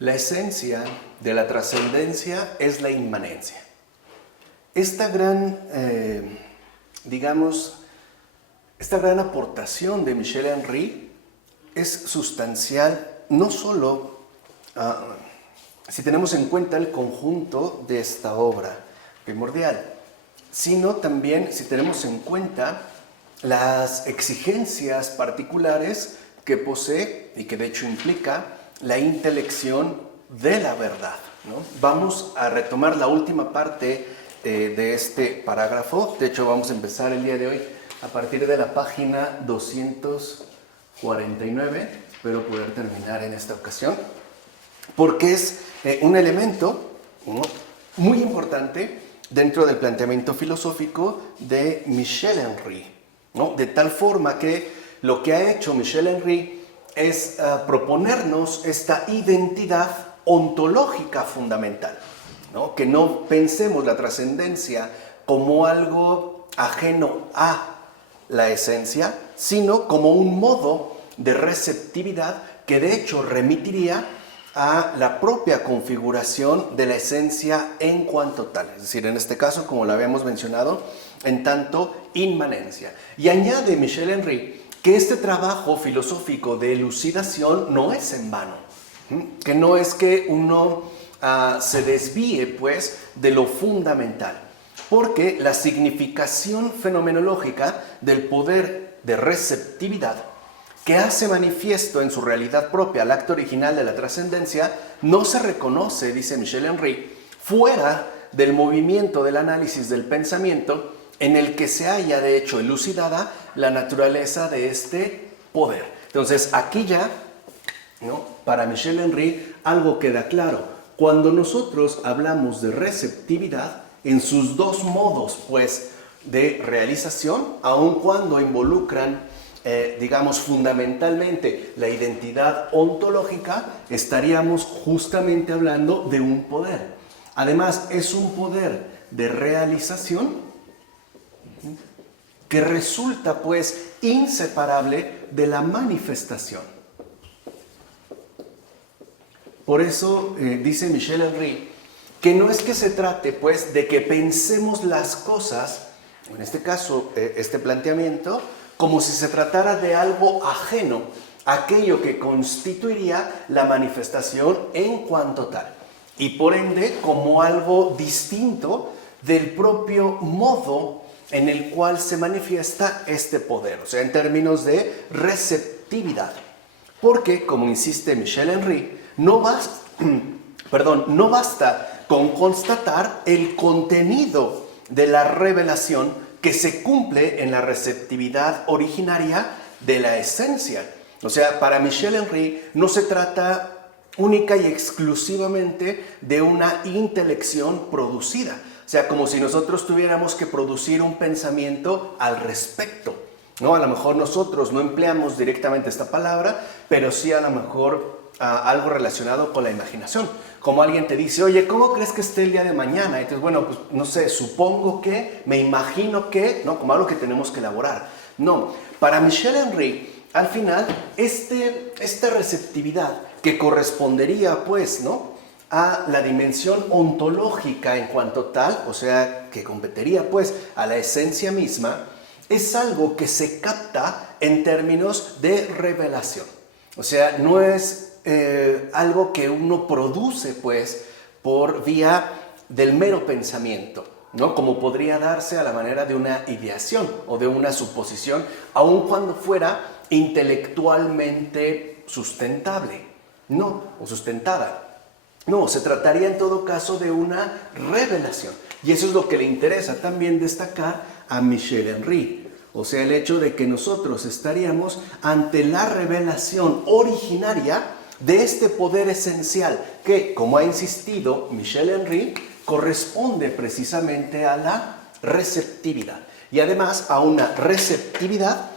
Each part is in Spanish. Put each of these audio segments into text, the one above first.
La esencia de la trascendencia es la inmanencia. Esta gran, esta gran aportación de Michel Henry es sustancial no solo si tenemos en cuenta el conjunto de esta obra primordial, sino también si tenemos en cuenta las exigencias particulares que posee y que de hecho implica la intelección de la verdad, ¿no? Vamos a retomar la última parte de este parágrafo. De hecho, vamos a empezar el día de hoy a partir de la página 249. Espero poder terminar en esta ocasión, porque es un elemento, ¿no?, muy importante dentro del planteamiento filosófico de Michel Henry, ¿no? De tal forma que lo que ha hecho Michel Henry es proponernos esta identidad ontológica fundamental, ¿no? Que no pensemos la trascendencia como algo ajeno a la esencia, sino como un modo de receptividad que de hecho remitiría a la propia configuración de la esencia en cuanto tal, es decir, en este caso, como lo habíamos mencionado, en tanto inmanencia. Y añade Michel Henry que este trabajo filosófico de elucidación no es en vano, que no es que uno se desvíe pues de lo fundamental, porque la significación fenomenológica del poder de receptividad que hace manifiesto en su realidad propia al acto original de la trascendencia no se reconoce, dice Michel Henry, fuera del movimiento del análisis del pensamiento en el que se haya de hecho elucidada la naturaleza de este poder. Entonces aquí ya, ¿no?, para Michel Henry algo queda claro. Cuando nosotros hablamos de receptividad en sus dos modos pues de realización, aun cuando involucran digamos fundamentalmente la identidad ontológica, estaríamos justamente hablando de un poder. Además es un poder de realización que resulta pues inseparable de la manifestación. Por eso dice Michel Henry que no es que se trate pues de que pensemos las cosas, en este caso este planteamiento, como si se tratara de algo ajeno, aquello que constituiría la manifestación en cuanto tal, y por ende como algo distinto del propio modo en el cual se manifiesta este poder, o sea, en términos de receptividad. Porque, como insiste Michel Henry, no basta con constatar el contenido de la revelación que se cumple en la receptividad originaria de la esencia. O sea, para Michel Henry no se trata única y exclusivamente de una intelección producida. O sea, como si nosotros tuviéramos que producir un pensamiento al respecto, ¿no? A lo mejor nosotros no empleamos directamente esta palabra, pero sí a lo mejor algo relacionado con la imaginación. Como alguien te dice, oye, ¿cómo crees que esté el día de mañana? Y entonces, bueno, pues no sé, supongo que, me imagino que, ¿no? Como algo que tenemos que elaborar. No, para Michel Henry, al final, esta receptividad que correspondería, pues, ¿no?, a la dimensión ontológica en cuanto tal, o sea, que competiría, pues, a la esencia misma, es algo que se capta en términos de revelación. O sea, no es algo que uno produce pues por vía del mero pensamiento, ¿no?, como podría darse a la manera de una ideación o de una suposición, aun cuando fuera intelectualmente sustentable, no, o sustentada. No, se trataría en todo caso de una revelación, y eso es lo que le interesa también destacar a Michel Henry. O sea, el hecho de que nosotros estaríamos ante la revelación originaria de este poder esencial que, como ha insistido Michel Henry, corresponde precisamente a la receptividad. Y además a una receptividad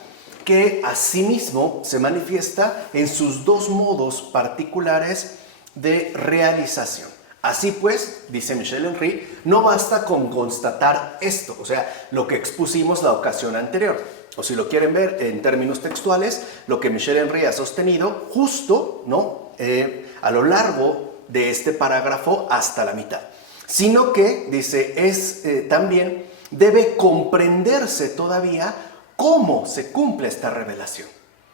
que asimismo se manifiesta en sus dos modos particulares de realización. Así pues, dice Michel Henry, no basta con constatar esto, o sea, lo que expusimos la ocasión anterior. O si lo quieren ver en términos textuales, lo que Michel Henry ha sostenido justo, ¿no?, a lo largo de este parágrafo hasta la mitad, sino que, dice, también debe comprenderse todavía cómo se cumple esta revelación.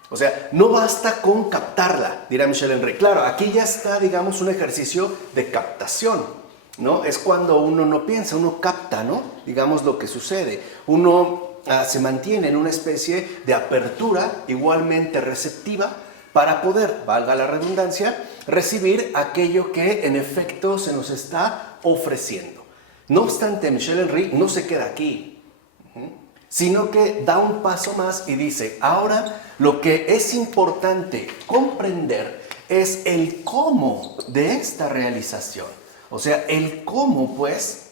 O sea, no basta con captarla, dirá Michel Henry. Claro, aquí ya está, digamos, un ejercicio de captación, ¿no? Es cuando uno no piensa, uno capta, ¿no? Digamos lo que sucede. Uno se mantiene en una especie de apertura igualmente receptiva para poder, valga la redundancia, recibir aquello que en efecto se nos está ofreciendo. No obstante, Michel Henry no se queda aquí, sino que da un paso más y dice, ahora lo que es importante comprender es el cómo de esta realización. O sea, el cómo, pues,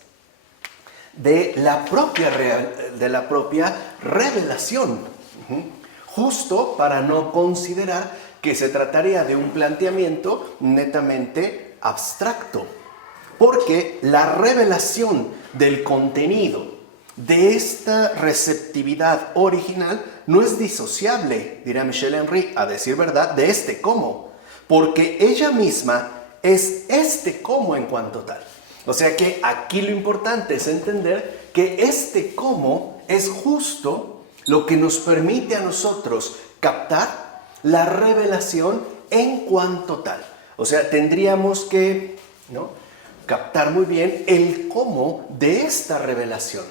de la propia revelación. Justo para no considerar que se trataría de un planteamiento netamente abstracto. Porque la revelación del contenido de esta receptividad original no es disociable, dirá Michel Henry, a decir verdad, de este cómo, porque ella misma es este cómo en cuanto tal. O sea que aquí lo importante es entender que este cómo es justo lo que nos permite a nosotros captar la revelación en cuanto tal. O sea, tendríamos que, ¿no?, captar muy bien el cómo de esta revelación.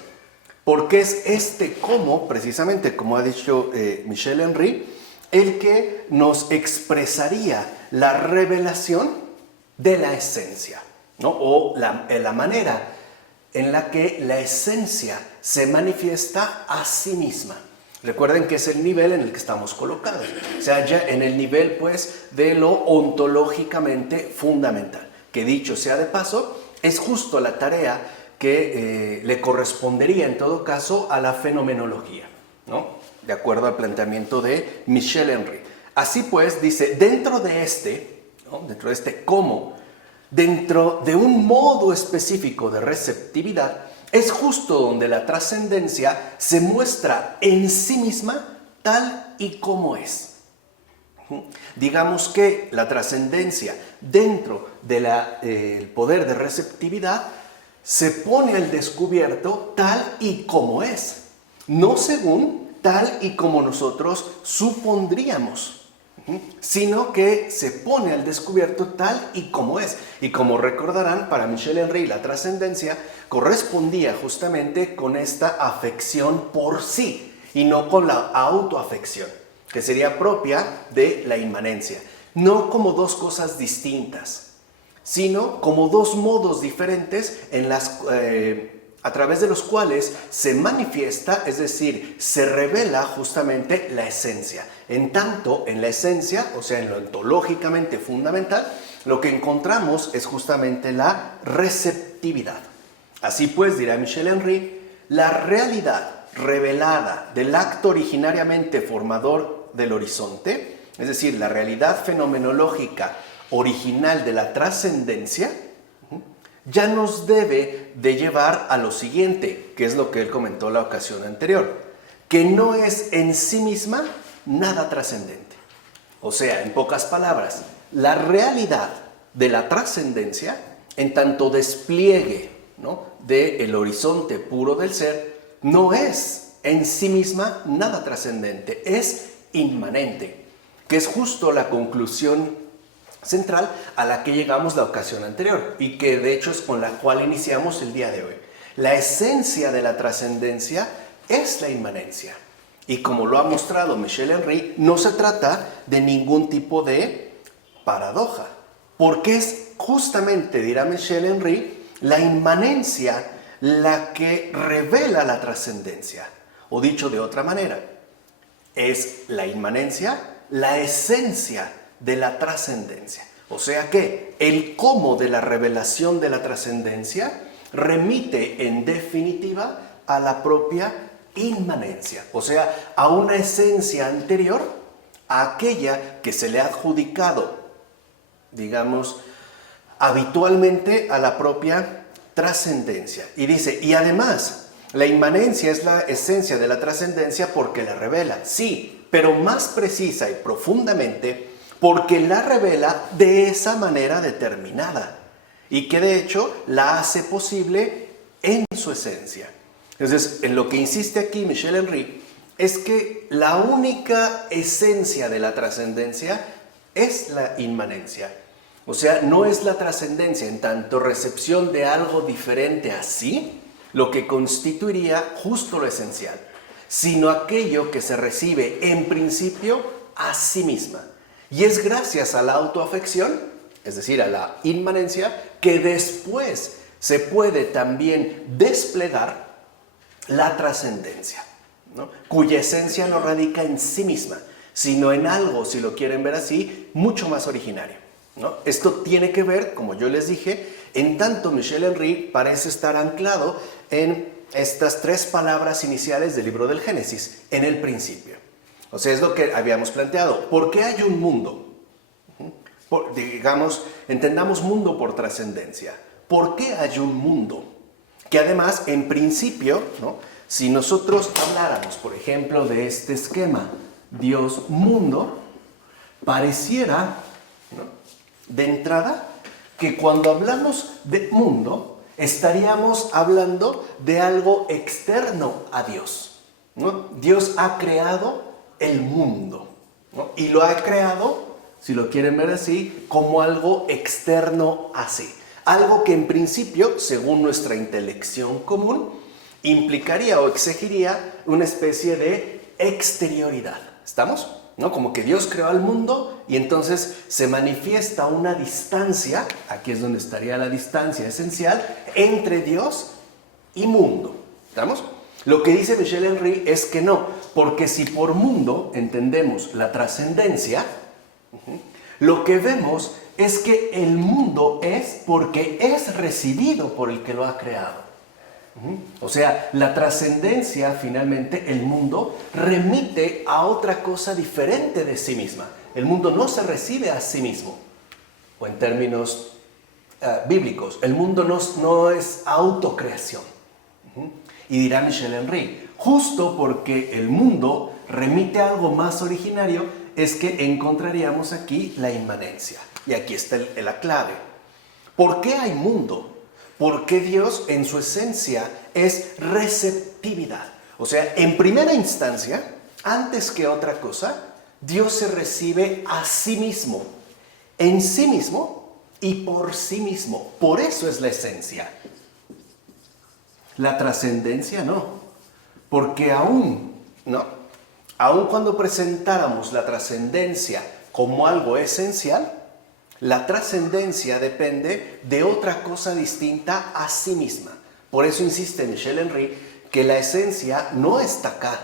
Porque es este cómo, precisamente como ha dicho Michel Henry, el que nos expresaría la revelación de la esencia, ¿no? O la manera en la que la esencia se manifiesta a sí misma. Recuerden que es el nivel en el que estamos colocados. Se halla en el nivel, pues, de lo ontológicamente fundamental. Que dicho sea de paso, es justo la tarea que le correspondería en todo caso a la fenomenología, ¿no?, de acuerdo al planteamiento de Michel Henry. Así pues, dice, dentro de este cómo, dentro de un modo específico de receptividad, es justo donde la trascendencia se muestra en sí misma tal y como es. Digamos que la trascendencia dentro del poder de receptividad se pone al descubierto tal y como es, no según tal y como nosotros supondríamos, sino que se pone al descubierto tal y como es. Y como recordarán, para Michel Henry la trascendencia correspondía justamente con esta afección por sí y no con la autoafección, que sería propia de la inmanencia, no como dos cosas distintas, sino como dos modos diferentes a través de los cuales se manifiesta, es decir, se revela justamente la esencia. En tanto, en la esencia, o sea, en lo ontológicamente fundamental, lo que encontramos es justamente la receptividad. Así pues, dirá Michel Henry, la realidad revelada del acto originariamente formador del horizonte, es decir, la realidad fenomenológica original de la trascendencia, ya nos debe de llevar a lo siguiente, que es lo que él comentó la ocasión anterior, que no es en sí misma nada trascendente. O sea, en pocas palabras, la realidad de la trascendencia, en tanto despliegue, ¿no?, del horizonte puro del ser, no es en sí misma nada trascendente, es inmanente, que es justo la conclusión central a la que llegamos la ocasión anterior y que de hecho es con la cual iniciamos el día de hoy. La esencia de la trascendencia es la inmanencia y como lo ha mostrado Michel Henry, no se trata de ningún tipo de paradoja, porque es justamente, dirá Michel Henry, la inmanencia la que revela la trascendencia, o dicho de otra manera, es la inmanencia la esencia de la trascendencia. O sea que el cómo de la revelación de la trascendencia remite en definitiva a la propia inmanencia, o sea, a una esencia anterior a aquella que se le ha adjudicado, digamos, habitualmente a la propia trascendencia. Y dice, y además, la inmanencia es la esencia de la trascendencia porque la revela, sí, pero más precisa y profundamente porque la revela de esa manera determinada y que de hecho la hace posible en su esencia. Entonces, en lo que insiste aquí Michel Henry es que la única esencia de la trascendencia es la inmanencia. O sea, no es la trascendencia en tanto recepción de algo diferente a sí, lo que constituiría justo lo esencial, sino aquello que se recibe en principio a sí misma. Y es gracias a la autoafección, es decir, a la inmanencia, que después se puede también desplegar la trascendencia, ¿no? Cuya esencia no radica en sí misma, sino en algo, si lo quieren ver así, mucho más originario, ¿no? Esto tiene que ver, como yo les dije, en tanto Michel Henry parece estar anclado en estas tres palabras iniciales del libro del Génesis, en el principio. O sea, es lo que habíamos planteado. ¿Por qué hay un mundo? Digamos, entendamos mundo por trascendencia. ¿Por qué hay un mundo? Que además, en principio, ¿no? Si nosotros habláramos, por ejemplo, de este esquema, Dios-mundo, pareciera, ¿no?, de entrada, que cuando hablamos de mundo, estaríamos hablando de algo externo a Dios, ¿no? Dios ha creado el mundo, ¿no? Y lo ha creado, si lo quieren ver así, como algo externo a sí. Algo que en principio, según nuestra intelección común, implicaría o exigiría una especie de exterioridad. ¿Estamos? ¿No? Como que Dios creó al mundo y entonces se manifiesta una distancia, aquí es donde estaría la distancia esencial, entre Dios y mundo. ¿Estamos? Lo que dice Michel Henry es que no, porque si por mundo entendemos la trascendencia, lo que vemos es que el mundo es porque es recibido por el que lo ha creado. O sea, la trascendencia, finalmente, el mundo remite a otra cosa diferente de sí misma. El mundo no se recibe a sí mismo. O en términos bíblicos, el mundo no es autocreación. Y dirá Michel Henry, justo porque el mundo remite a algo más originario, es que encontraríamos aquí la inmanencia. Y aquí está la clave. ¿Por qué hay mundo? Porque Dios en su esencia es receptividad. O sea, en primera instancia, antes que otra cosa, Dios se recibe a sí mismo, en sí mismo y por sí mismo. Por eso es la esencia. La trascendencia no. Porque aún cuando presentáramos la trascendencia como algo esencial, la trascendencia depende de otra cosa distinta a sí misma. Por eso insiste Michel Henry que la esencia no está acá.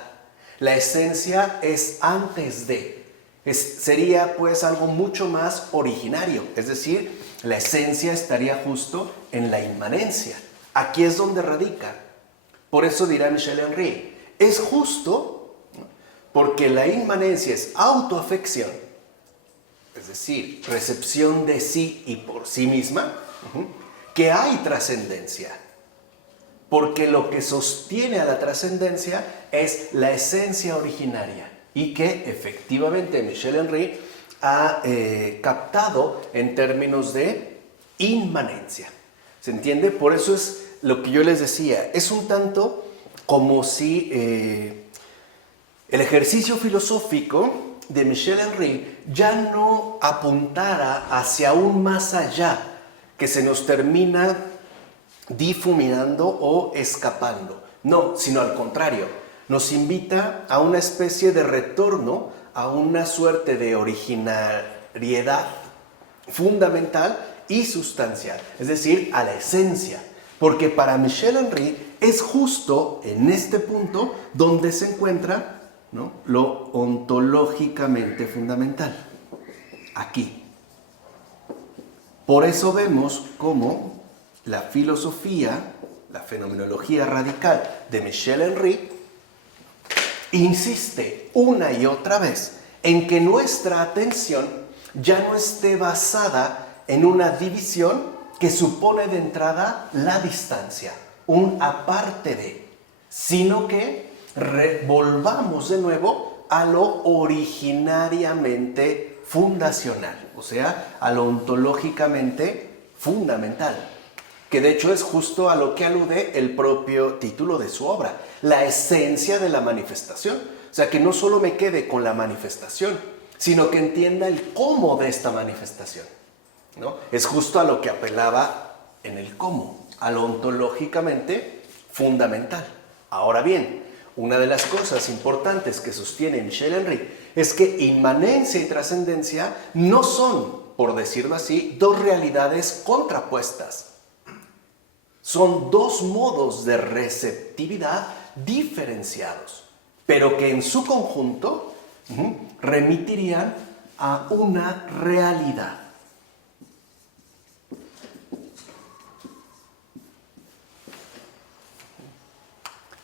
La esencia es antes de. Sería pues algo mucho más originario. Es decir, la esencia estaría justo en la inmanencia. Aquí es donde radica. Por eso dirá Michel Henry, es justo porque la inmanencia es autoafección, es decir, recepción de sí y por sí misma, que hay trascendencia. Porque lo que sostiene a la trascendencia es la esencia originaria y que efectivamente Michel Henry ha captado en términos de inmanencia. ¿Se entiende? Por eso es lo que yo les decía. Es un tanto como si el ejercicio filosófico de Michel Henry ya no apuntara hacia aún más allá, que se nos termina difuminando o escapando. No, sino al contrario, nos invita a una especie de retorno a una suerte de originariedad fundamental y sustancial, es decir, a la esencia. Porque para Michel Henry es justo en este punto donde se encuentra, ¿no?, lo ontológicamente fundamental. Aquí. Por eso vemos cómo la filosofía, la fenomenología radical de Michel Henry, insiste una y otra vez en que nuestra atención ya no esté basada en una división que supone de entrada la distancia, un aparte de, sino que volvamos de nuevo a lo originariamente fundacional, o sea, a lo ontológicamente fundamental, que de hecho es justo a lo que alude el propio título de su obra, la esencia de la manifestación. O sea, que no solo me quede con la manifestación, sino que entienda el cómo de esta manifestación, ¿no? Es justo a lo que apelaba en el cómo, a lo ontológicamente fundamental. Ahora bien, una de las cosas importantes que sostiene Michel Henry es que inmanencia y trascendencia no son, por decirlo así, dos realidades contrapuestas. Son dos modos de receptividad diferenciados, pero que en su conjunto remitirían a una realidad.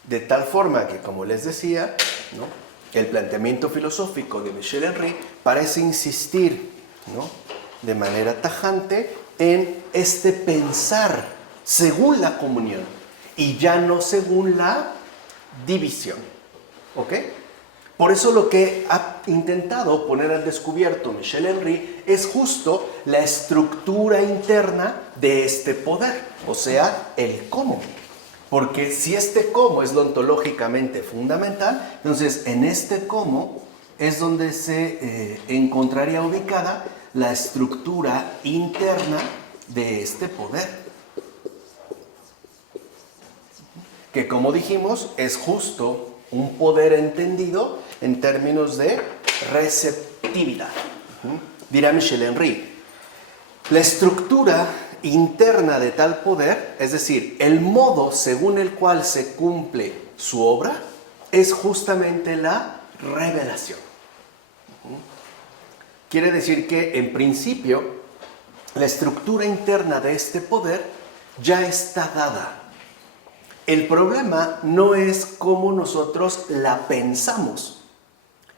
De tal forma que, como les decía, ¿no?, el planteamiento filosófico de Michel Henry parece insistir, ¿no?, de manera tajante en este pensar según la comunión y ya no según la división. ¿Ok? Por eso lo que ha intentado poner al descubierto Michel Henry es justo la estructura interna de este poder, o sea, el cómo. Porque si este cómo es lo ontológicamente fundamental, entonces en este cómo es donde se encontraría ubicada la estructura interna de este poder. Que, como dijimos, es justo un poder entendido en términos de receptividad. Dirá Michel Henry, la estructura interna de tal poder, es decir, el modo según el cual se cumple su obra, es justamente la revelación. Quiere decir que, en principio, la estructura interna de este poder ya está dada. El problema no es cómo nosotros la pensamos.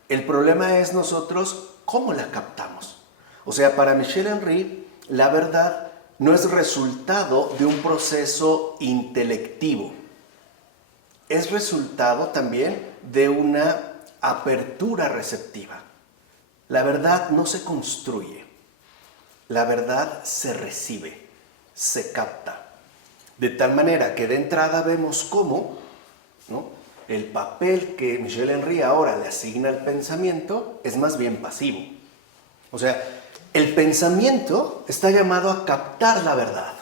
El problema es nosotros cómo la captamos. O sea, para Michel Henry, la verdad no es resultado de un proceso intelectivo. Es resultado también de una apertura receptiva. La verdad no se construye. La verdad se recibe, se capta. De tal manera que de entrada vemos cómo, ¿no?, el papel que Michel Henry ahora le asigna al pensamiento es más bien pasivo. O sea, el pensamiento está llamado a captar la verdad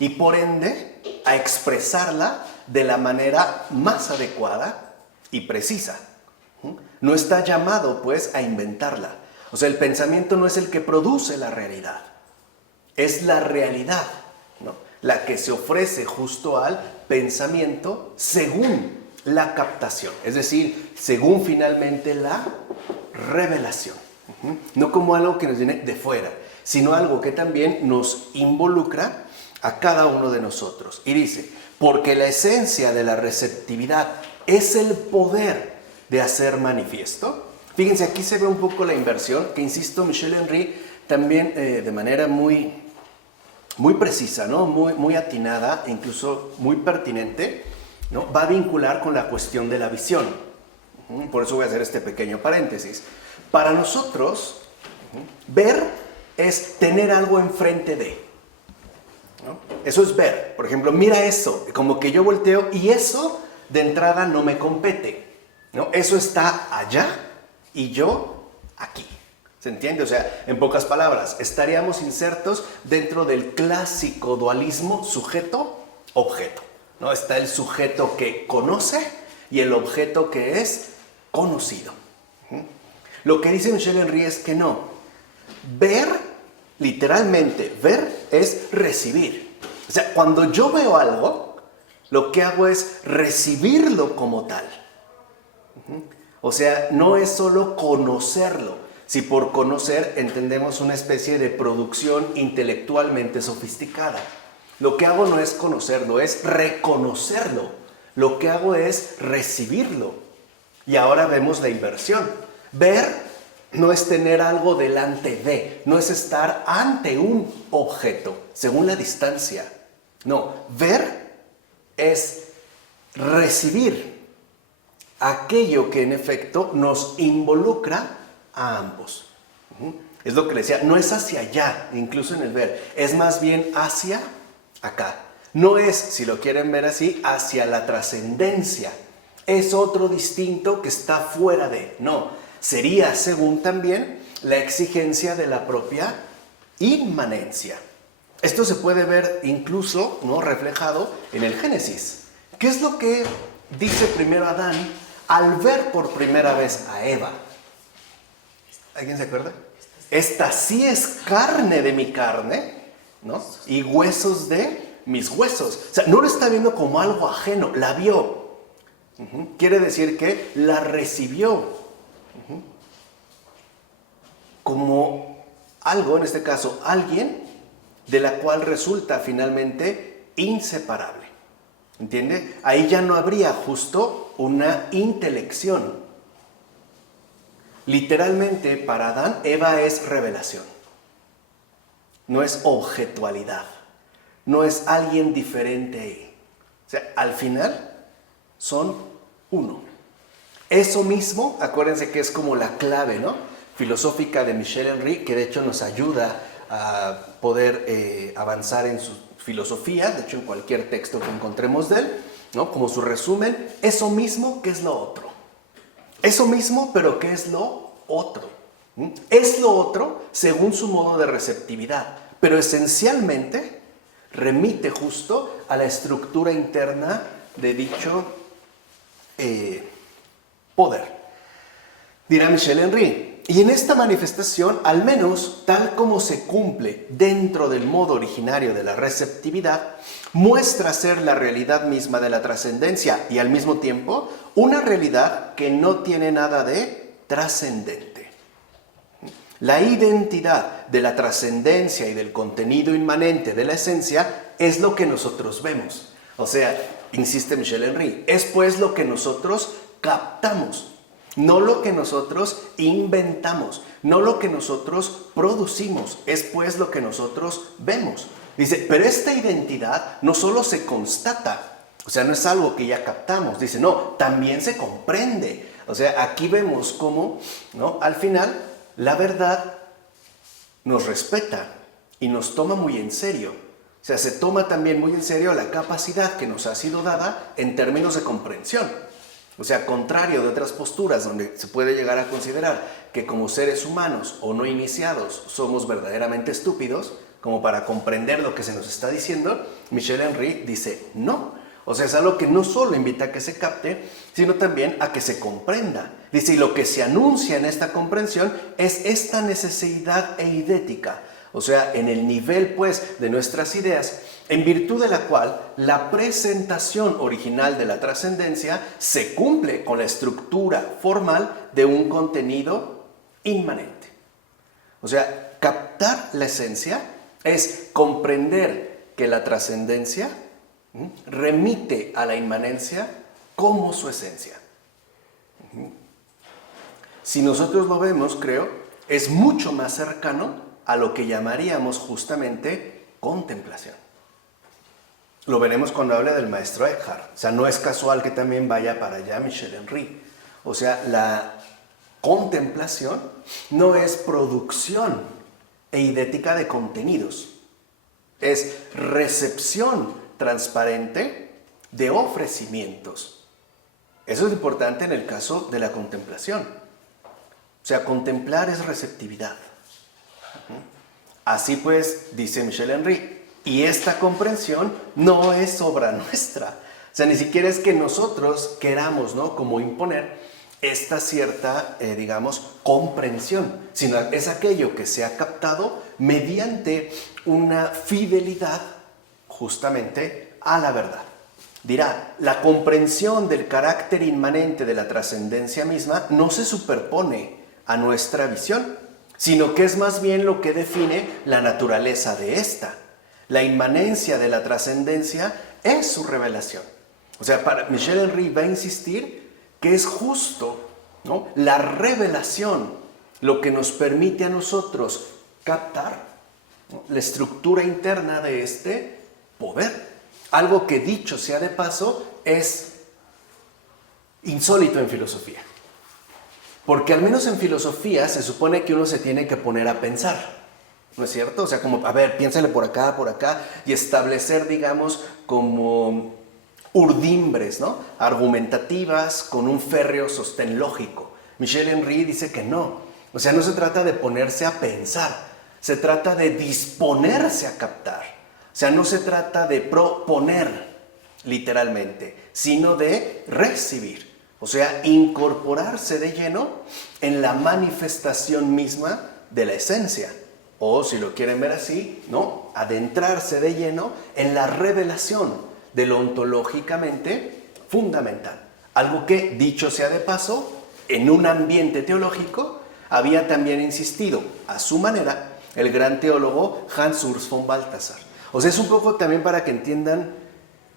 y por ende a expresarla de la manera más adecuada y precisa. No está llamado pues a inventarla. O sea, el pensamiento no es el que produce la realidad, es la realidad, ¿no?, la que se ofrece justo al pensamiento según la captación, es decir, según finalmente la revelación. No como algo que nos viene de fuera, sino algo que también nos involucra a cada uno de nosotros. Y dice, porque la esencia de la receptividad es el poder de hacer manifiesto. Fíjense, aquí se ve un poco la inversión, que insisto, Michel Henry también de manera muy precisa, ¿no?, muy atinada, incluso muy pertinente, ¿no?, va a vincular con la cuestión de la visión. Por eso voy a hacer este pequeño paréntesis. Para nosotros, ver es tener algo enfrente de, ¿no? Eso es ver. Por ejemplo, mira eso, como que yo volteo y eso de entrada no me compete, ¿no? Eso está allá y yo aquí. ¿Se entiende? O sea, en pocas palabras, estaríamos insertos dentro del clásico dualismo sujeto-objeto, ¿no? Está el sujeto que conoce y el objeto que es conocido. Lo que dice Michel Henry es que no. Ver, literalmente, ver es recibir. O sea, cuando yo veo algo, lo que hago es recibirlo como tal. O sea, no es solo conocerlo. Si por conocer entendemos una especie de producción intelectualmente sofisticada. Lo que hago no es conocerlo, es reconocerlo. Lo que hago es recibirlo. Y ahora vemos la inversión. Ver no es tener algo delante de, no es estar ante un objeto, según la distancia. No, ver es recibir aquello que en efecto nos involucra a ambos. Es lo que le decía, no es hacia allá, incluso en el ver, es más bien hacia acá. No es, si lo quieren ver así, hacia la trascendencia. Es otro distinto que está fuera de. No, sería, según también, la exigencia de la propia inmanencia. Esto se puede ver incluso, ¿no?, reflejado en el Génesis. ¿Qué es lo que dice primero Adán al ver por primera vez a Eva? ¿Alguien se acuerda? Esta sí es carne de mi carne, ¿no?, y huesos de mis huesos. O sea, no lo está viendo como algo ajeno, la vio. Quiere decir que la recibió como algo, en este caso, alguien de la cual resulta finalmente inseparable. ¿Entiende? Ahí ya no habría justo una intelección. Literalmente, para Adán, Eva es revelación. No es objetualidad. No es alguien diferente. O sea, al final son uno. Eso mismo, acuérdense que es como la clave, ¿no?, filosófica de Michel Henry, que de hecho nos ayuda a poder avanzar en su filosofía, de hecho en cualquier texto que encontremos de él, ¿no?, como su resumen, eso mismo que es lo otro. Eso mismo, pero ¿qué es lo otro? Es lo otro según su modo de receptividad, pero esencialmente remite justo a la estructura interna de dicho poder. Dirá Michel Henry, y en esta manifestación, al menos tal como se cumple dentro del modo originario de la receptividad, muestra ser la realidad misma de la trascendencia y al mismo tiempo una realidad que no tiene nada de trascendente. La identidad de la trascendencia y del contenido inmanente de la esencia es lo que nosotros vemos. O sea, insiste Michel Henry, es pues lo que nosotros captamos. No lo que nosotros inventamos, no lo que nosotros producimos, es pues lo que nosotros vemos. Dice, pero esta identidad no solo se constata, o sea, no es algo que ya captamos, dice, no, también se comprende. O sea, aquí vemos cómo, ¿no?, al final la verdad nos respeta y nos toma muy en serio. O sea, se toma también muy en serio la capacidad que nos ha sido dada en términos de comprensión. O sea, contrario de otras posturas donde se puede llegar a considerar que como seres humanos o no iniciados somos verdaderamente estúpidos, como para comprender lo que se nos está diciendo, Michel Henry dice no. O sea, es algo que no solo invita a que se capte, sino también a que se comprenda. Dice, y lo que se anuncia en esta comprensión es esta necesidad eidética. O sea, en el nivel, pues, de nuestras ideas, en virtud de la cual la presentación original de la trascendencia se cumple con la estructura formal de un contenido inmanente. O sea, captar la esencia es comprender que la trascendencia remite a la inmanencia como su esencia. Si nosotros lo vemos, creo, es mucho más cercano a lo que llamaríamos justamente contemplación. Lo veremos cuando hable del maestro Eckhart. O sea, no es casual que también vaya para allá Michel Henry. O sea, la contemplación no es producción eidética de contenidos. Es recepción transparente de ofrecimientos. Eso es importante en el caso de la contemplación. O sea, contemplar es receptividad. Así pues, dice Michel Henry, y esta comprensión no es obra nuestra. O sea, ni siquiera es que nosotros queramos, ¿no?, como imponer esta cierta, digamos, comprensión, sino es aquello que se ha captado mediante una fidelidad justamente a la verdad. Dirá, la comprensión del carácter inmanente de la trascendencia misma no se superpone a nuestra visión, sino que es más bien lo que define la naturaleza de esta. La inmanencia de la trascendencia es su revelación. O sea, para Michel Henry va a insistir que es justo, ¿no?, la revelación lo que nos permite a nosotros captar, ¿no?, la estructura interna de este poder. Algo que, dicho sea de paso, es insólito en filosofía. Porque al menos en filosofía se supone que uno se tiene que poner a pensar, ¿no es cierto? O sea, como, a ver, piénsale por acá, y establecer, digamos, como urdimbres, ¿no? Argumentativas con un férreo sostén lógico. Michel Henry dice que no. O sea, no se trata de ponerse a pensar, se trata de disponerse a captar. O sea, no se trata de proponer, literalmente, sino de recibir. O sea, incorporarse de lleno en la manifestación misma de la esencia. O, si lo quieren ver así, ¿no? Adentrarse de lleno en la revelación de lo ontológicamente fundamental. Algo que, dicho sea de paso, en un ambiente teológico había también insistido, a su manera, el gran teólogo Hans Urs von Balthasar. O sea, es un poco también para que entiendan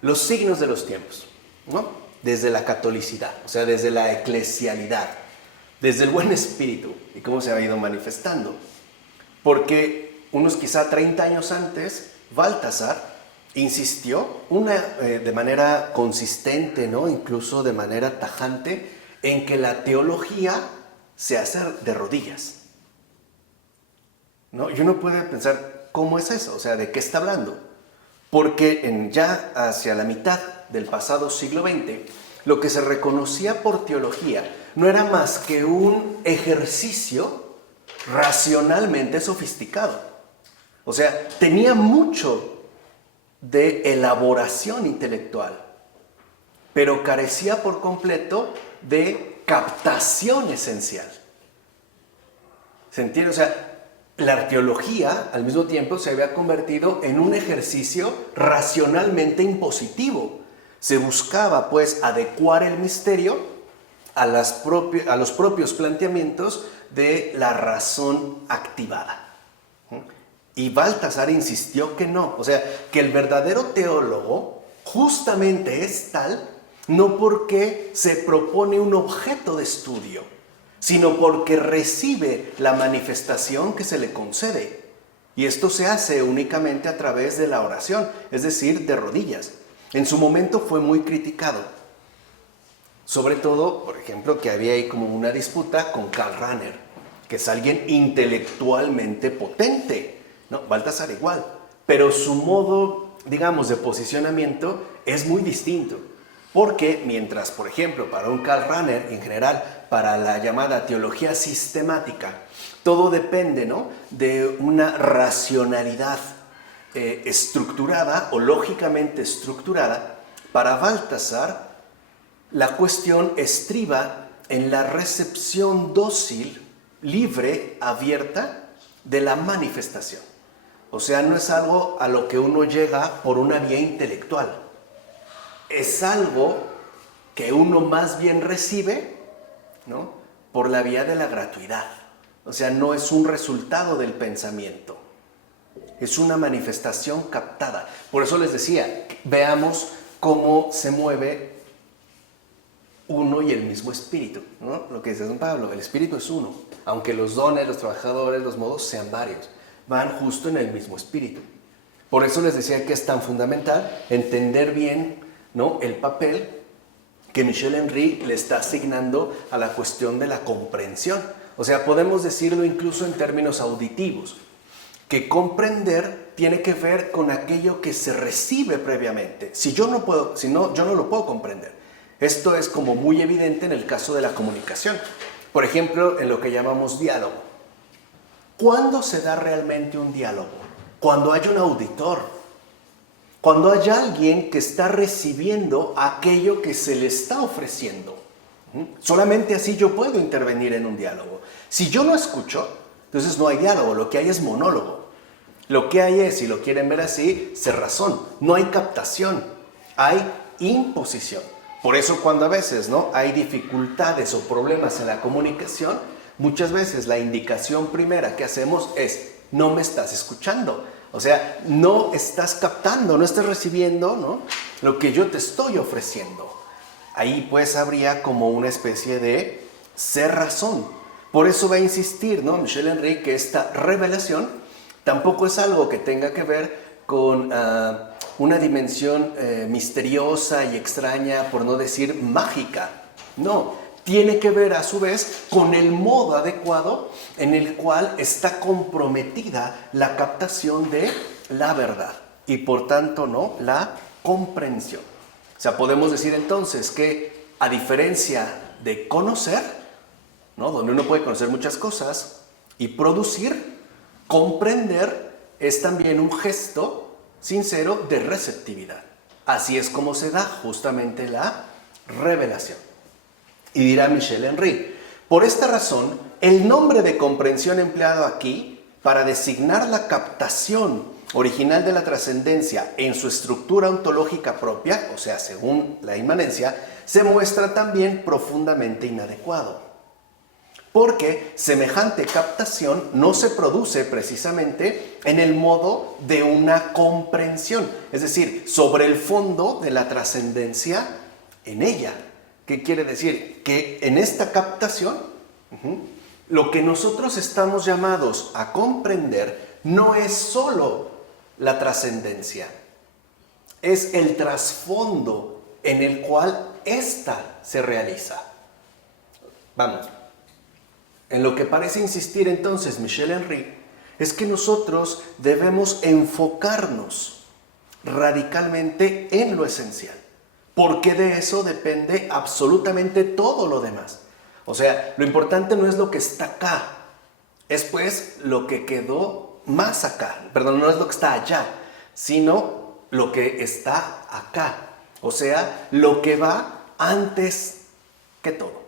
los signos de los tiempos, ¿no? Desde la catolicidad, o sea, desde la eclesialidad, desde el buen espíritu y cómo se ha ido manifestando. Porque unos quizá 30 años antes, Balthasar insistió de manera consistente, ¿no? Incluso de manera tajante, en que la teología se hace de rodillas, ¿no? Y uno puede pensar, ¿cómo es eso? O sea, ¿de qué está hablando? Porque ya hacia la mitad del pasado siglo XX, lo que se reconocía por teología no era más que un ejercicio racionalmente sofisticado. O sea, tenía mucho de elaboración intelectual, pero carecía por completo de captación esencial. ¿Se entiende? O sea, la arqueología al mismo tiempo se había convertido en un ejercicio racionalmente impositivo. Se buscaba pues adecuar el misterio a los propios planteamientos de la razón activada. Y Balthasar insistió que no, o sea, que el verdadero teólogo justamente es tal no porque se propone un objeto de estudio, sino porque recibe la manifestación que se le concede. Y esto se hace únicamente a través de la oración, es decir, de rodillas. En su momento fue muy criticado. Sobre todo, por ejemplo, que había ahí como una disputa con Karl Rahner, que es alguien intelectualmente potente, ¿no? Balthasar igual, pero su modo, digamos, de posicionamiento es muy distinto. Porque mientras, por ejemplo, para un Karl Rahner, en general, para la llamada teología sistemática, todo depende, ¿no?, de una racionalidad estructurada o lógicamente estructurada, para Balthasar la cuestión estriba en la recepción dócil, libre, abierta de la manifestación. O sea, no es algo a lo que uno llega por una vía intelectual. Es algo que uno más bien recibe, ¿no?, por la vía de la gratuidad. O sea, no es un resultado del pensamiento. Es una manifestación captada. Por eso les decía, veamos cómo se mueve uno y el mismo espíritu, ¿no? Lo que dice San Pablo, el espíritu es uno. Aunque los dones, los trabajadores, los modos sean varios, van justo en el mismo espíritu. Por eso les decía que es tan fundamental entender bien, ¿no?, el papel que Michel Henry le está asignando a la cuestión de la comprensión. O sea, podemos decirlo incluso en términos auditivos, que comprender tiene que ver con aquello que se recibe previamente. Yo no lo puedo comprender. Esto es como muy evidente en el caso de la comunicación. Por ejemplo, en lo que llamamos diálogo. ¿Cuándo se da realmente un diálogo? Cuando hay un auditor. Cuando hay alguien que está recibiendo aquello que se le está ofreciendo. Solamente así yo puedo intervenir en un diálogo. Si yo no escucho, entonces no hay diálogo, lo que hay es monólogo. Lo que hay es, si lo quieren ver así, cerrazón. No hay captación, hay imposición. Por eso cuando a veces, ¿no?, hay dificultades o problemas en la comunicación, muchas veces la indicación primera que hacemos es, no me estás escuchando. O sea, no estás captando, no estás recibiendo, ¿no?, lo que yo te estoy ofreciendo. Ahí pues habría como una especie de cerrazón. Por eso va a insistir, ¿no?, Michel Henry, que esta revelación tampoco es algo que tenga que ver con una dimensión misteriosa y extraña, por no decir mágica. No, tiene que ver a su vez con el modo adecuado en el cual está comprometida la captación de la verdad y por tanto no la comprensión. O sea, podemos decir entonces que a diferencia de conocer, ¿no?, donde uno puede conocer muchas cosas y producir, comprender es también un gesto sincero de receptividad. Así es como se da justamente la revelación. Y dirá Michel Henry, por esta razón, el nombre de comprensión empleado aquí para designar la captación original de la trascendencia en su estructura ontológica propia, o sea, según la inmanencia, se muestra también profundamente inadecuado. Porque semejante captación no se produce precisamente en el modo de una comprensión, es decir, sobre el fondo de la trascendencia en ella. ¿Qué quiere decir? Que en esta captación, lo que nosotros estamos llamados a comprender no es solo la trascendencia, es el trasfondo en el cual ésta se realiza. Vamos. En lo que parece insistir entonces Michel Henry es que nosotros debemos enfocarnos radicalmente en lo esencial, porque de eso depende absolutamente todo lo demás. O sea, lo importante no es lo que está acá, es pues lo que quedó más acá, perdón, no es lo que está allá, sino lo que está acá. O sea, lo que va antes que todo,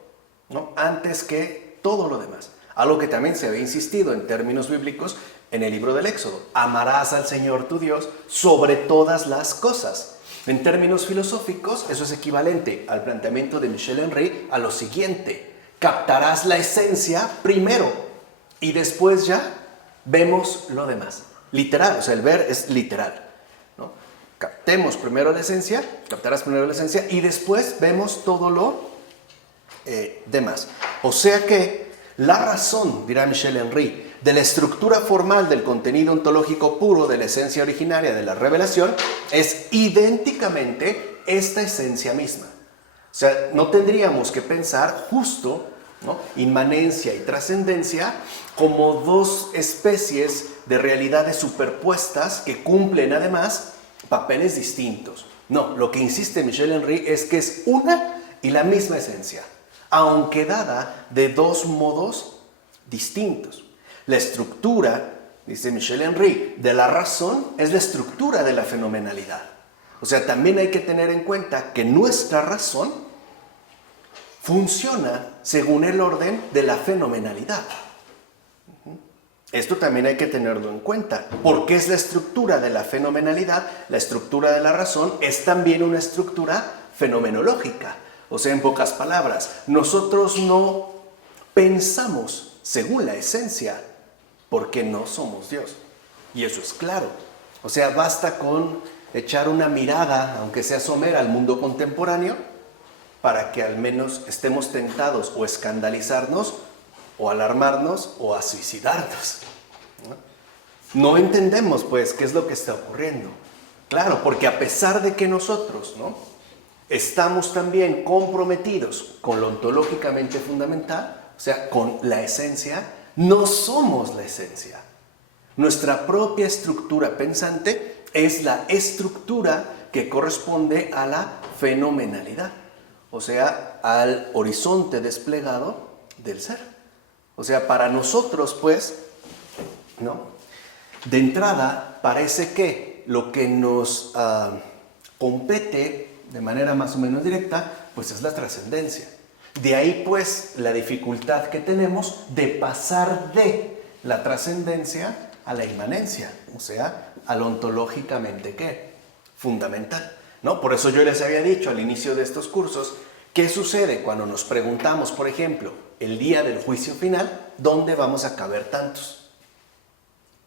¿no? Antes que todo lo demás. Algo que también se había insistido en términos bíblicos en el libro del Éxodo. Amarás al Señor tu Dios sobre todas las cosas. En términos filosóficos, eso es equivalente al planteamiento de Michel Henry a lo siguiente: captarás la esencia primero y después ya vemos lo demás. Literal, o sea, el ver es literal, ¿no? Captemos primero la esencia, captarás primero la esencia y después vemos todo lo demás. O sea que la razón, dirá Michel Henry, de la estructura formal del contenido ontológico puro de la esencia originaria de la revelación es idénticamente esta esencia misma. O sea, no tendríamos que pensar justo, ¿no?, inmanencia y trascendencia como dos especies de realidades superpuestas que cumplen además papeles distintos. No, lo que insiste Michel Henry es que es una y la misma esencia, aunque dada de dos modos distintos. La estructura, dice Michel Henry, de la razón es la estructura de la fenomenalidad. O sea, también hay que tener en cuenta que nuestra razón funciona según el orden de la fenomenalidad. Esto también hay que tenerlo en cuenta, porque es la estructura de la fenomenalidad, la estructura de la razón es también una estructura fenomenológica. O sea, en pocas palabras, nosotros no pensamos según la esencia, porque no somos Dios. Y eso es claro. O sea, basta con echar una mirada, aunque sea somera, al mundo contemporáneo, para que al menos estemos tentados o a escandalizarnos, o a alarmarnos, o a suicidarnos. No entendemos, pues, qué es lo que está ocurriendo. Claro, porque a pesar de que nosotros, ¿no?, estamos también comprometidos con lo ontológicamente fundamental, o sea, con la esencia, no somos la esencia. Nuestra propia estructura pensante es la estructura que corresponde a la fenomenalidad, o sea, al horizonte desplegado del ser. O sea, para nosotros, pues, ¿no?, de entrada parece que lo que nos compete de manera más o menos directa, pues es la trascendencia. De ahí pues la dificultad que tenemos de pasar de la trascendencia a la inmanencia, o sea, a lo ontológicamente ¿qué? Fundamental, ¿no? Por eso yo les había dicho al inicio de estos cursos, ¿qué sucede cuando nos preguntamos, por ejemplo, el día del juicio final, ¿dónde vamos a caber tantos?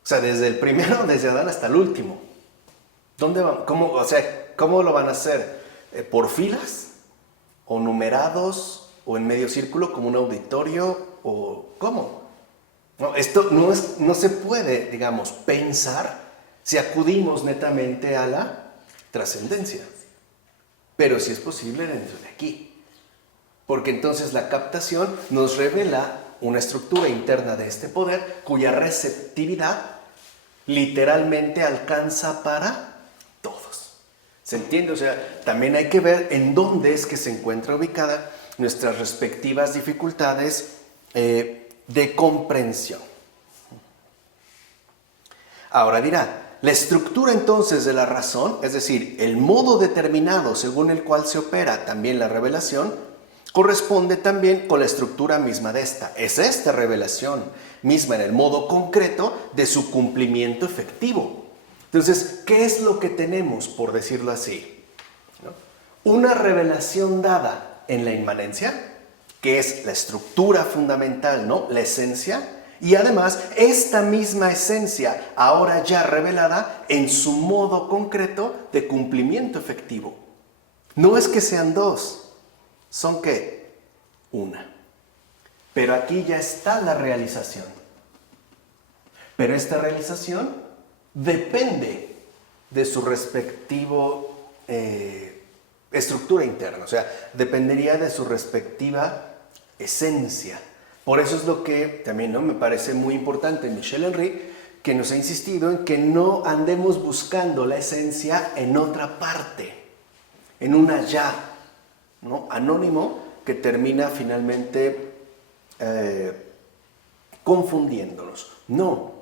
O sea, desde el primero, desde Adán hasta el último. ¿Dónde vamos? ¿Cómo, o sea, ¿cómo lo van a hacer? ¿Por filas? ¿O numerados? ¿O en medio círculo como un auditorio? ¿O cómo? No, esto no se puede, digamos, pensar si acudimos netamente a la trascendencia. Pero sí es posible dentro de aquí. porque entonces la captación nos revela una estructura interna de este poder cuya receptividad literalmente alcanza para todos. ¿Se entiende? O sea, también hay que ver en dónde es que se encuentra ubicada nuestras respectivas dificultades de comprensión. Ahora dirá, la estructura entonces de la razón, es decir, el modo determinado según el cual se opera también la revelación, corresponde también con la estructura misma de esta. Es esta revelación misma en el modo concreto de su cumplimiento efectivo. Entonces, ¿qué es lo que tenemos, por decirlo así? Una revelación dada en la inmanencia, que es la estructura fundamental, ¿no? La esencia, y además esta misma esencia ahora ya revelada en su modo concreto de cumplimiento efectivo. No es que sean dos, son ¿qué? Una. Pero aquí ya está la realización. Pero esta realización depende de su respectivo estructura interna, o sea, dependería de su respectiva esencia. Por eso es lo que también, ¿no?, me parece muy importante Michel Henry, que nos ha insistido en que no andemos buscando la esencia en otra parte, en un allá, ¿no?, anónimo, que termina finalmente confundiéndonos. No,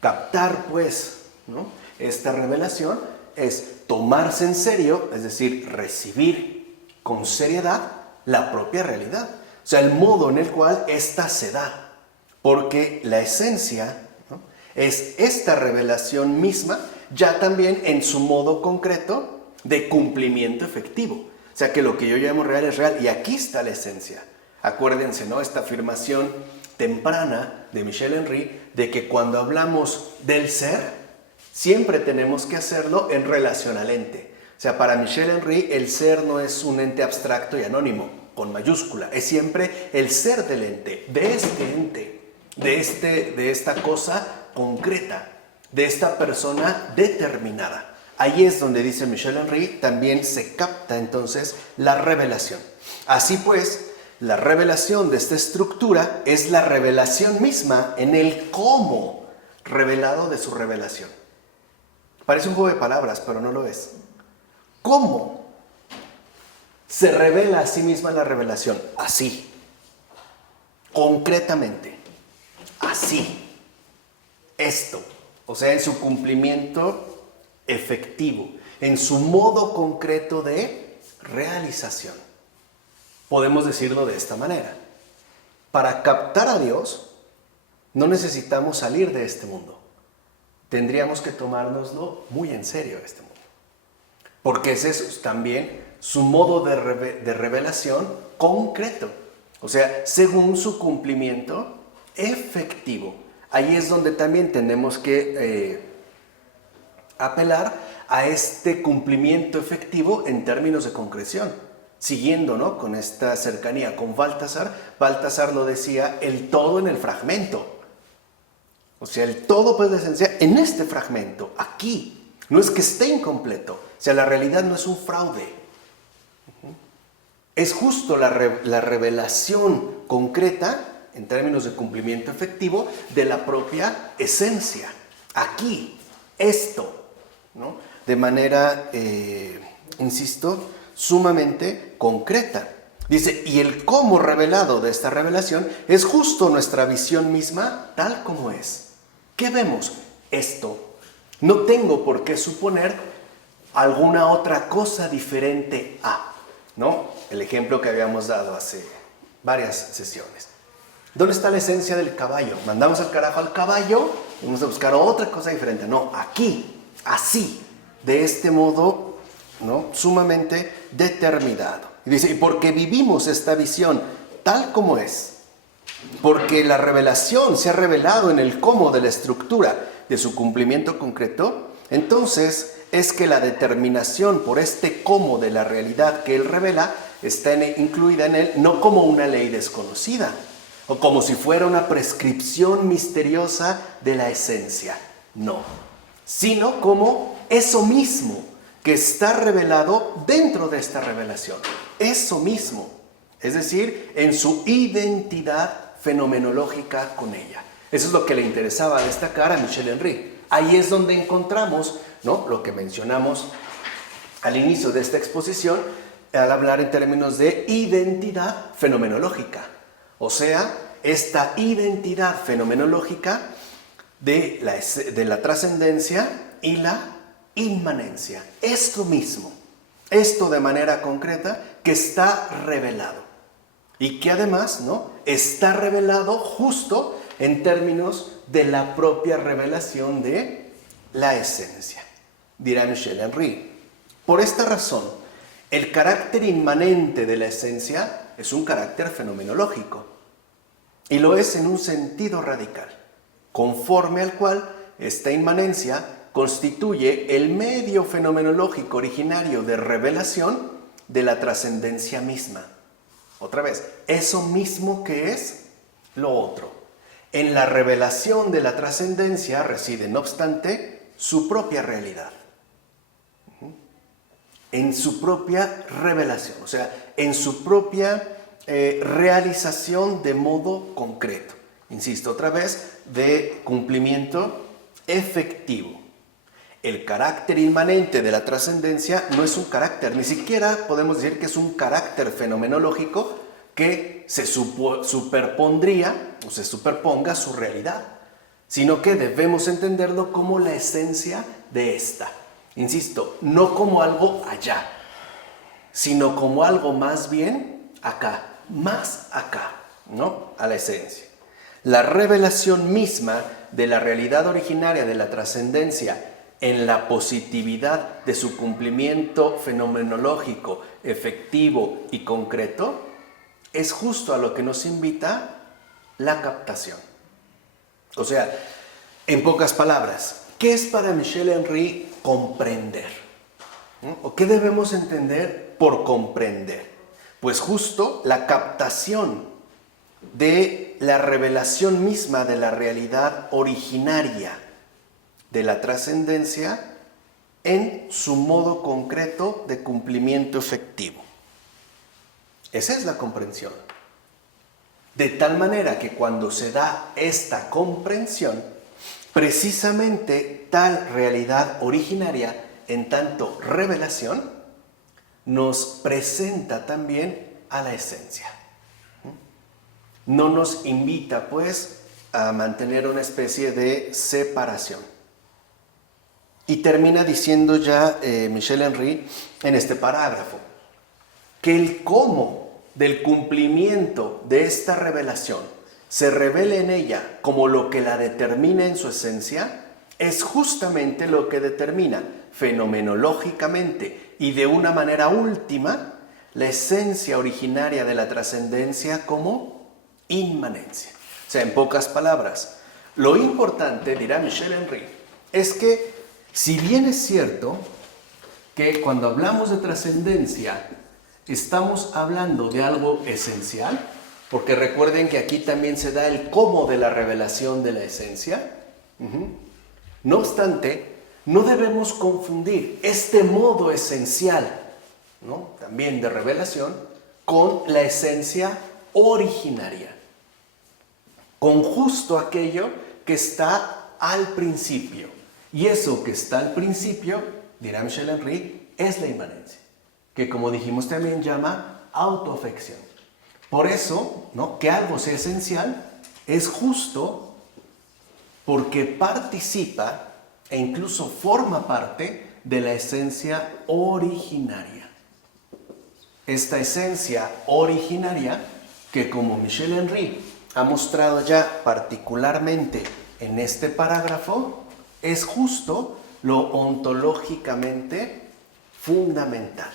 captar pues, ¿no?, esta revelación es tomarse en serio, es decir, recibir con seriedad la propia realidad. O sea, el modo en el cual ésta se da. Porque la esencia, ¿no?, es esta revelación misma, ya también en su modo concreto de cumplimiento efectivo. O sea, que lo que yo llamo real es real. Y aquí está la esencia. Acuérdense, ¿no?, esta afirmación temprana de Michel Henry de que cuando hablamos del ser, siempre tenemos que hacerlo en relación al ente. O sea, para Michel Henry el ser no es un ente abstracto y anónimo, con mayúscula. Es siempre el ser del ente, de este ente, de esta cosa concreta, de esta persona determinada. Ahí es donde dice Michel Henry, también se capta entonces la revelación. Así pues, la revelación de esta estructura es la revelación misma en el cómo revelado de su revelación. Parece un juego de palabras, pero no lo es. ¿Cómo se revela a sí misma la revelación? Así. Concretamente. Así. Esto. O sea, en su cumplimiento efectivo. En su modo concreto de realización. Podemos decirlo de esta manera. Para captar a Dios, no necesitamos salir de este mundo. Tendríamos que tomárnoslo muy en serio este mundo. Porque ese es también su modo de revelación concreto. O sea, según su cumplimiento efectivo. Ahí es donde también tenemos que apelar a este cumplimiento efectivo en términos de concreción. Siguiendo, ¿no?, con esta cercanía con Baltasar, Baltasar lo decía, el todo en el fragmento. O sea, el todo pues la esencia en este fragmento, aquí. No es que esté incompleto. O sea, la realidad no es un fraude. Es justo la revelación concreta, en términos de cumplimiento efectivo, de la propia esencia. Aquí, esto, ¿no?, de manera, insisto, sumamente concreta. Dice, y el cómo revelado de esta revelación es justo nuestra visión misma tal como es. ¿Qué vemos? Esto. No tengo por qué suponer alguna otra cosa diferente a, ¿no? El ejemplo que habíamos dado hace varias sesiones. ¿Dónde está la esencia del caballo? Mandamos al carajo al caballo y vamos a buscar otra cosa diferente. No, aquí, así, de este modo, ¿no?, sumamente determinado. Y dice, y porque vivimos esta visión tal como es, porque la revelación se ha revelado en el cómo de la estructura de su cumplimiento concreto, entonces es que la determinación por este cómo de la realidad que él revela está incluida en él no como una ley desconocida o como si fuera una prescripción misteriosa de la esencia, no, sino como eso mismo que está revelado dentro de esta revelación, eso mismo. es decir, en su identidad fenomenológica con ella. Eso es lo que le interesaba destacar a Michel Henry. Ahí es donde encontramos, ¿no?, lo que mencionamos al inicio de esta exposición, al hablar en términos de identidad fenomenológica. O sea, esta identidad fenomenológica de la trascendencia y la inmanencia. Esto mismo, esto de manera concreta, que está revelado. Y que además, ¿no?, está revelado justo en términos de la propia revelación de la esencia, dirá Michel Henry. Por esta razón, el carácter inmanente de la esencia es un carácter fenomenológico, y lo es en un sentido radical, conforme al cual esta inmanencia constituye el medio fenomenológico originario de revelación de la trascendencia misma. Otra vez, eso mismo que es lo otro. En la revelación de la trascendencia reside, no obstante, su propia realidad. En su propia revelación, o sea, en su propia realización de modo concreto. Insisto, otra vez, de cumplimiento efectivo. El carácter inmanente de la trascendencia no es un carácter, ni siquiera podemos decir que es un carácter fenomenológico que se superpondría o se superponga a su realidad, sino que debemos entenderlo como la esencia de esta. Insisto, no como algo allá, sino como algo más bien acá, más acá, ¿no?, a la esencia. La revelación misma de la realidad originaria de la trascendencia en la positividad de su cumplimiento fenomenológico, efectivo y concreto, es justo a lo que nos invita la captación. O sea, en pocas palabras, ¿qué es para Michel Henry comprender? ¿O qué debemos entender por comprender? Pues justo la captación de la revelación misma de la realidad originaria de la trascendencia en su modo concreto de cumplimiento efectivo. Esa es la comprensión. De tal manera que cuando se da esta comprensión, precisamente tal realidad originaria, en tanto revelación, nos presenta también a la esencia. No nos invita, pues, a mantener una especie de separación. Y termina diciendo ya Michel Henry en este parágrafo que el cómo del cumplimiento de esta revelación se revele en ella como lo que la determina en su esencia es justamente lo que determina fenomenológicamente y de una manera última la esencia originaria de la trascendencia como inmanencia. O sea, en pocas palabras, lo importante, dirá Michel Henry, es que si bien es cierto que cuando hablamos de trascendencia estamos hablando de algo esencial, porque recuerden que aquí también se da el cómo de la revelación de la esencia, no obstante, no debemos confundir este modo esencial, ¿no?, también de revelación, con la esencia originaria, con justo aquello que está al principio. Y eso que está al principio, dirá Michel Henry, es la inmanencia, que como dijimos también llama autoafección. Por eso, ¿no?, que algo sea esencial es justo porque participa e incluso forma parte de la esencia originaria. Esta esencia originaria que, como Michel Henry ha mostrado ya particularmente en este parágrafo, es justo lo ontológicamente fundamental.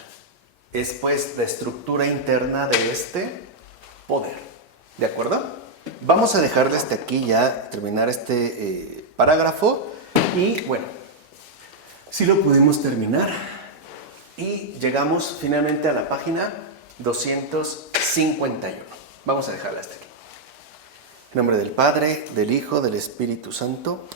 Es pues la estructura interna de este poder. ¿De acuerdo? Vamos a dejarle hasta aquí ya, terminar este parágrafo. Y bueno, sí lo pudimos terminar. Y llegamos finalmente a la página 251. Vamos a dejarla hasta aquí. En nombre del Padre, del Hijo, del Espíritu Santo.